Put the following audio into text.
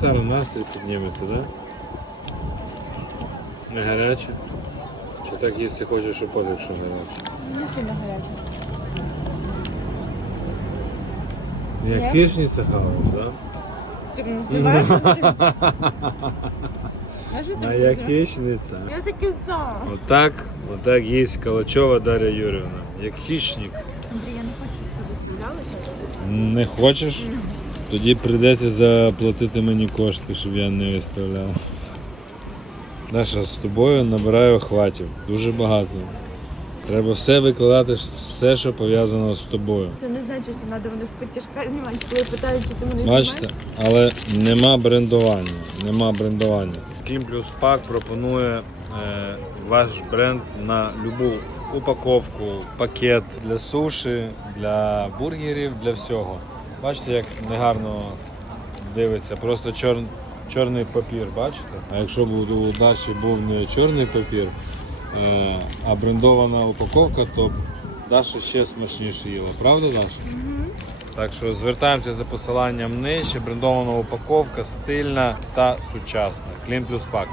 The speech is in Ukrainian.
Зараз настрій підніметься, так? Да? Не гаряче? Чи так їсти хочеш, щоб полегше гаряче? Не сильно гаряче. Як хищниця хаваєш, так? Ти мене здиваєш? Що хищниця. Я так і знала. Отак, отак їсть Калачова Дар'я Юрівна. Як хищник. Андрій, я не хочу, щоб це виставлялося. Не хочеш? Тоді прийдеться заплатити мені кошти, щоб я не виставляв. Даша, з тобою набираю охватів. Дуже багато. Треба все викладати, все, що пов'язано з тобою. Це не значить, що треба мене з потяжка знімати, коли питають, чи ти мене Бачите, але нема брендування. Нема брендування. Кім плюс пак пропонує е, ваш бренд на любу упаковку, пакет для суші, для бургерів, для всього. Бачите, як негарно дивиться, просто чор, чорний папір, бачите? А якщо б у Даші був не чорний папір, е, а брендована упаковка, то Даша ще смачніше їла. Правда, Даша? Так що звертаємося за посиланням нижче. Брендована упаковка, стильна та сучасна. Клін плюс пак.